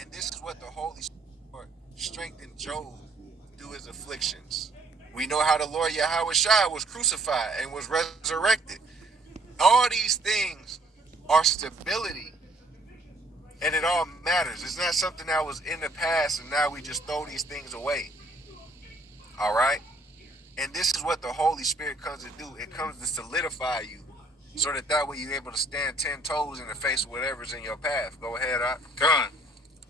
And this is what the Holy Spirit strengthened Job through his afflictions. We know how the Lord Yahweh Shai was crucified and was resurrected. All these things are stability, and it all matters. It's not something that was in the past and now we just throw these things away. All right? And this is what the Holy Spirit comes to do. It comes to solidify you so that way you're able to stand 10 toes in the face of whatever's in your path. Go ahead, Con.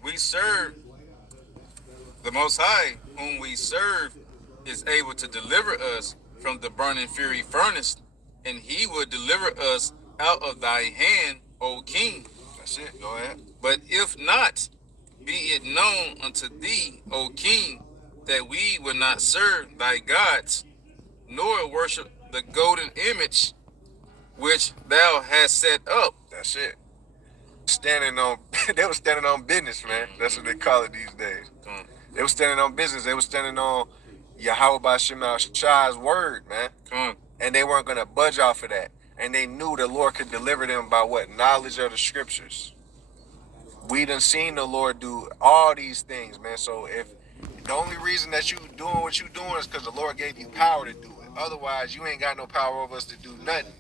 We serve the Most High, whom we serve, is able to deliver us from the burning fury furnace, and he will deliver us out of thy hand, O King. That's it. Go ahead. But if not, be it known unto thee, O King, that we will not serve thy gods, nor worship the golden image which thou hast set up. That's it. Standing on, they were standing on business, man. That's what they call it these days. They were standing on business. They were standing on Yahweh B'Shem Shai's word, man. And they weren't going to budge off of that. And they knew the Lord could deliver them by what? Knowledge of the scriptures. We done seen the Lord do all these things, man. So if the only reason that you doing what you doing is because the Lord gave you power to do it. Otherwise, you ain't got no power over us to do nothing.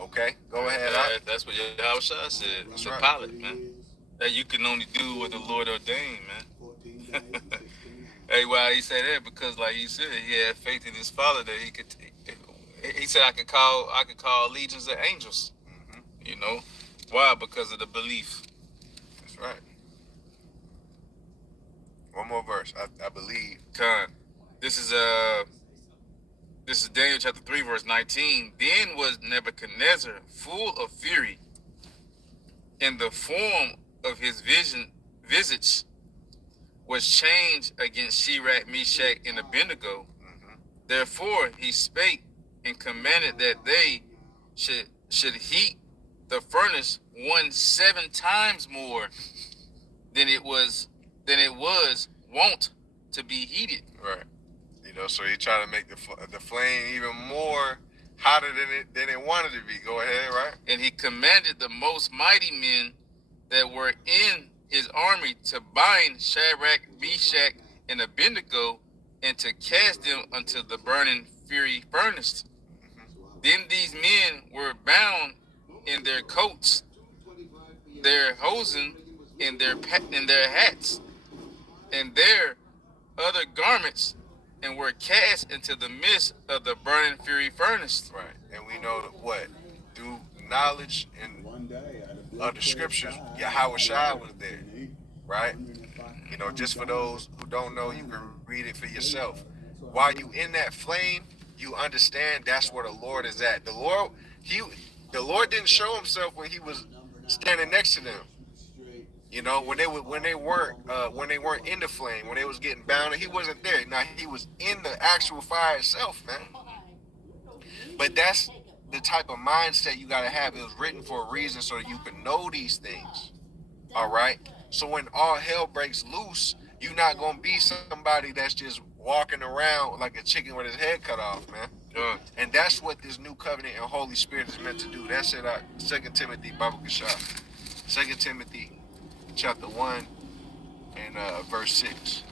Okay, go ahead. That's what Yahweh Shai said. It's a pilot, man. That you can only do what the Lord ordained, man. Hey, why he said that? Because, like you said, he had faith in his Father that he could. He said, I could call legions of angels. Mm-hmm. You know, why? Because of the belief. That's right. One more verse, I believe. This is Daniel chapter 3, verse 19. Then was Nebuchadnezzar full of fury, and the form of his visage was changed against Shadrach, Meshach, and Abednego. Mm-hmm. Therefore he spake and commanded that they should heat the furnace 7 times more than it was wont to be heated. Right. You know, so he tried to make the flame even more hotter than it wanted to be. Go ahead, right? And he commanded the most mighty men that were in his army to bind Shadrach, Meshach, and Abednego, and to cast them unto the burning fury furnace. Mm-hmm. Then these men were bound in their coats, their hosen, and their hats, and their other garments, and were cast into the midst of the burning fury furnace. Right. And we know what? Through knowledge and of the scriptures, Yahweh Shai was there. Right? You know, just for those who don't know, you can read it for yourself. While you in that flame, you understand that's where the Lord is at. The Lord didn't show himself when he was standing next to them. You know, when they weren't in the flame, when they was getting bound, he wasn't there. Now he was in the actual fire itself, man. But that's the type of mindset you gotta have. It was written for a reason so that you can know these things. All right. So when all hell breaks loose, you're not gonna be somebody that's just walking around like a chicken with his head cut off, man. And that's what this new covenant and Holy Spirit is meant to do. That's it. 2 Timothy, Bible Kashah. 2 Timothy chapter 1 and verse 6.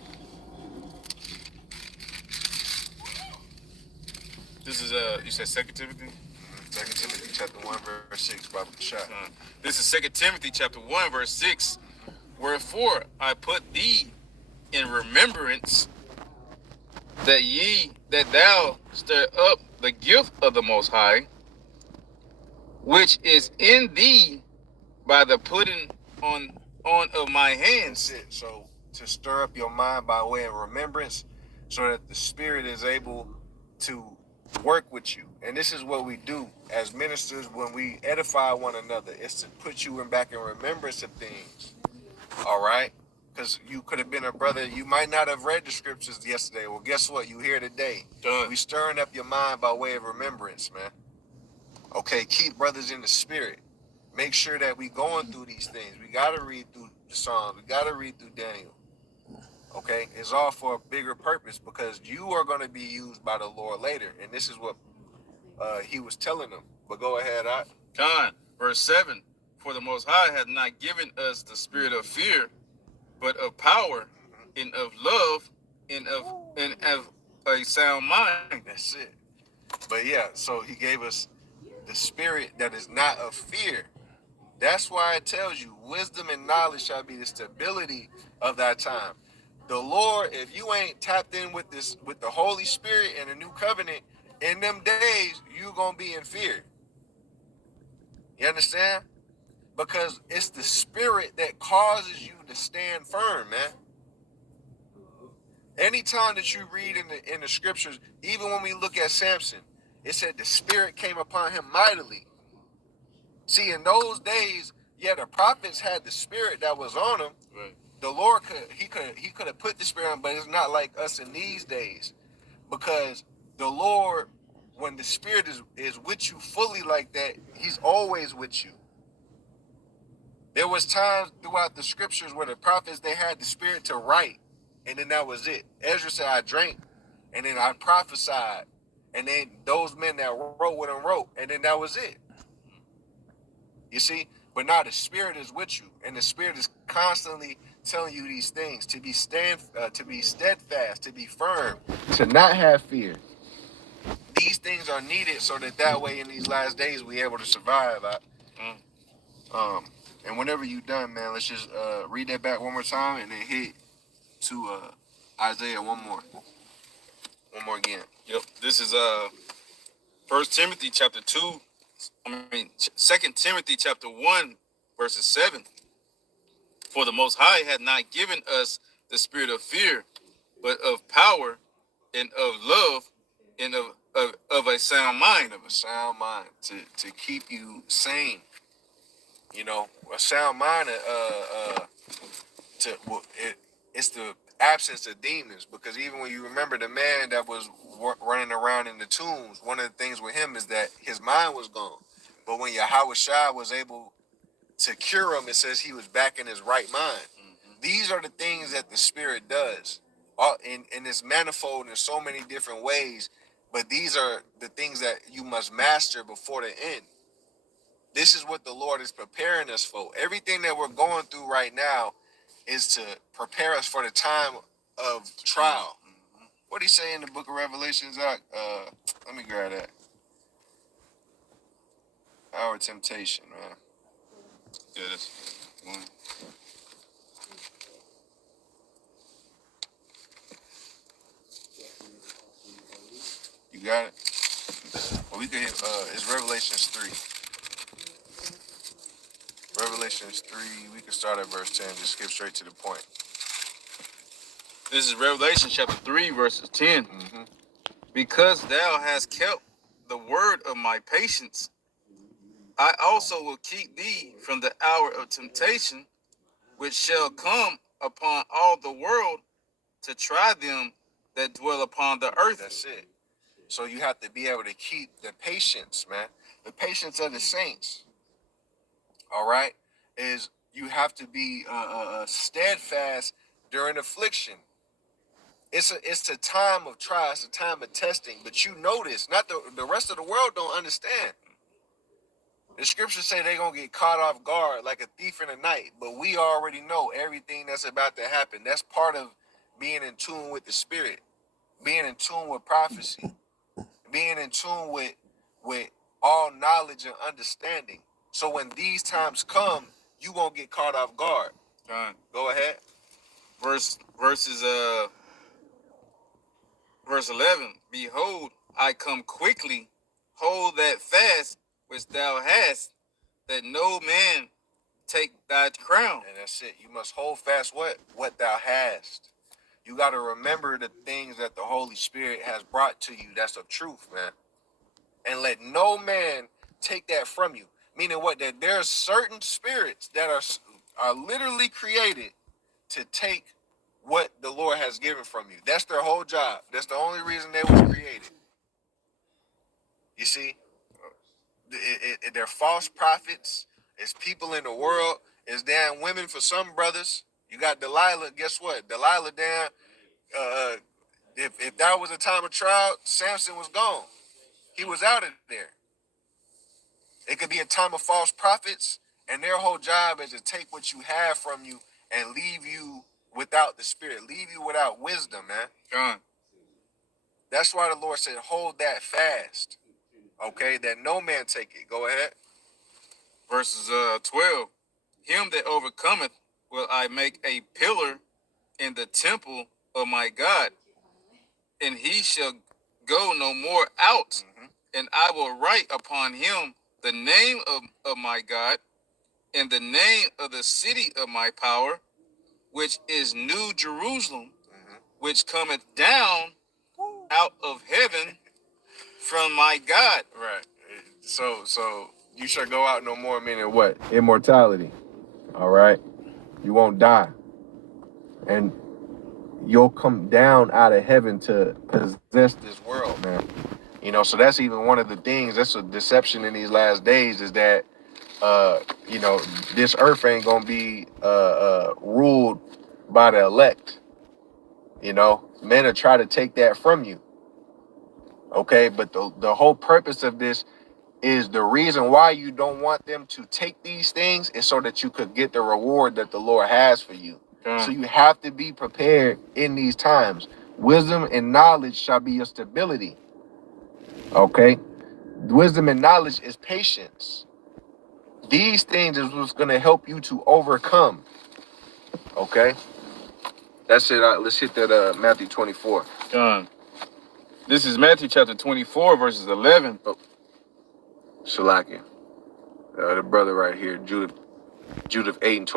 This is you said 2 Timothy? 2 Timothy chapter 1 verse 6, Bible Kashah. This is 2 Timothy chapter 1 verse 6. Wherefore I put thee in remembrance that thou stir up the gift of the Most High, which is in thee by the putting on of my hands. That's it. So to stir up your mind by way of remembrance, so that the Spirit is able to work with you. And this is what we do as ministers when we edify one another. It's to put you back in remembrance of things. All right? Because you could have been a brother. You might not have read the scriptures yesterday. Well, guess what? You here today. We stirring up your mind by way of remembrance, man. Okay, keep brothers in the spirit. Make sure that we going through these things. We got to read through the Psalms. We got to read through Daniel. Okay? It's all for a bigger purpose because you are going to be used by the Lord later. And this is what he was telling them. But go ahead, Verse 7. For the Most High hath not given us the spirit of fear, but of power, and of love, and of a sound mind. That's it. But yeah, so he gave us the spirit that is not of fear. That's why it tells you wisdom and knowledge shall be the stability of that time. The Lord, if you ain't tapped in with this, with the Holy Spirit and the new covenant, in them days, you gonna be in fear. You understand? Because it's the spirit that causes you to stand firm, man. Anytime that you read in the scriptures, even when we look at Samson, it said the spirit came upon him mightily. See, in those days, yeah, the prophets had the spirit that was on them. Right. The Lord could have put the spirit on, but it's not like us in these days. Because the Lord, when the spirit is with you fully like that, he's always with you. There was times throughout the scriptures where the prophets, they had the spirit to write, and then that was it. Ezra said, I drank, and then I prophesied, and then those men that wrote with him wrote, and then that was it. You see? But now the spirit is with you, and the spirit is constantly telling you these things, to be steadfast, to be firm, to not have fear. These things are needed so that way in these last days we able to survive. And whenever you done, man, let's just read that back one more time and then hit to Isaiah one more again. Yep. This is 1 Timothy chapter 2. 2 Timothy chapter 1, verses 7. For the Most High hath not given us the spirit of fear, but of power and of love and of a sound mind. Of a sound mind to keep you sane. You know, a sound mind. It's the absence of demons, because even when you remember the man that was running around in the tombs, one of the things with him is that his mind was gone. But when Yahweh Shai was able to cure him, it says he was back in his right mind. Mm-hmm. These are the things that the Spirit does. And it's manifold in so many different ways, but these are the things that you must master before the end. This is what the Lord is preparing us for. Everything that we're going through right now is to prepare us for the time of trial. Mm-hmm. What do you say in the book of Revelation, Zach? Let me grab that. Our temptation, man. Yeah, that's one. You got it? Well, we can hit, it's Revelations 3. Revelations 3, we can start at verse 10, just skip straight to the point. This is Revelation chapter 3, verses 10. Mm-hmm. Because thou hast kept the word of my patience, I also will keep thee from the hour of temptation, which shall come upon all the world to try them that dwell upon the earth. That's it. So you have to be able to keep the patience, man. The patience of the saints, all right, is you have to be steadfast during affliction. It's a time of trial, it's a time of testing, but you notice, not the rest of the world don't understand. The scriptures say they're going to get caught off guard like a thief in the night, but we already know everything that's about to happen. That's part of being in tune with the Spirit, being in tune with prophecy, being in tune with all knowledge and understanding. So when these times come, you won't get caught off guard. Go ahead. Verse 11. Behold, I come quickly. Hold that fast which thou hast, that no man take thy crown. And that's it. You must hold fast what thou hast. You got to remember the things that the Holy Spirit has brought to you. That's the truth, man. And let no man take that from you. Meaning what? That there are certain spirits that are literally created to take what the Lord has given from you. That's their whole job. That's the only reason they was created. You see? They're false prophets. It's people in the world. It's damn women for some brothers. You got Delilah. Guess what? Delilah damn. If that was a time of trial, Samson was gone. He was out of there. It could be a time of false prophets, And their whole job is to take what you have from you and leave you without the spirit, leave you without wisdom, man. Gone. That's why the Lord said, hold that fast. Okay, that no man take it. Go ahead. Verses 12. Him that overcometh will I make a pillar in the temple of my God, and he shall go no more out. And I will write upon him the name of my God, and the name of the city of my power, which is New Jerusalem, which cometh down out of heaven from my God. Right. So you shall go out no more, meaning what? Immortality. All right. You won't die. And you'll come down out of heaven to possess this world, man. You know, so that's even one of the things, that's a deception in these last days, is that you know, this earth ain't gonna be ruled by the elect. You know, men are trying to take that from you. Okay, but the whole purpose of this is, the reason why you don't want them to take these things is so that you could get the reward that the Lord has for you. So you have to be prepared in these times. Wisdom and knowledge shall be your stability. Okay, wisdom and knowledge is patience. These things is what's going to help you to overcome. Okay, that's it. Let's hit that Matthew 24. Done. This is Matthew chapter 24, verses 11. Oh, Shalakia. The brother right here, Judith 8 and 12.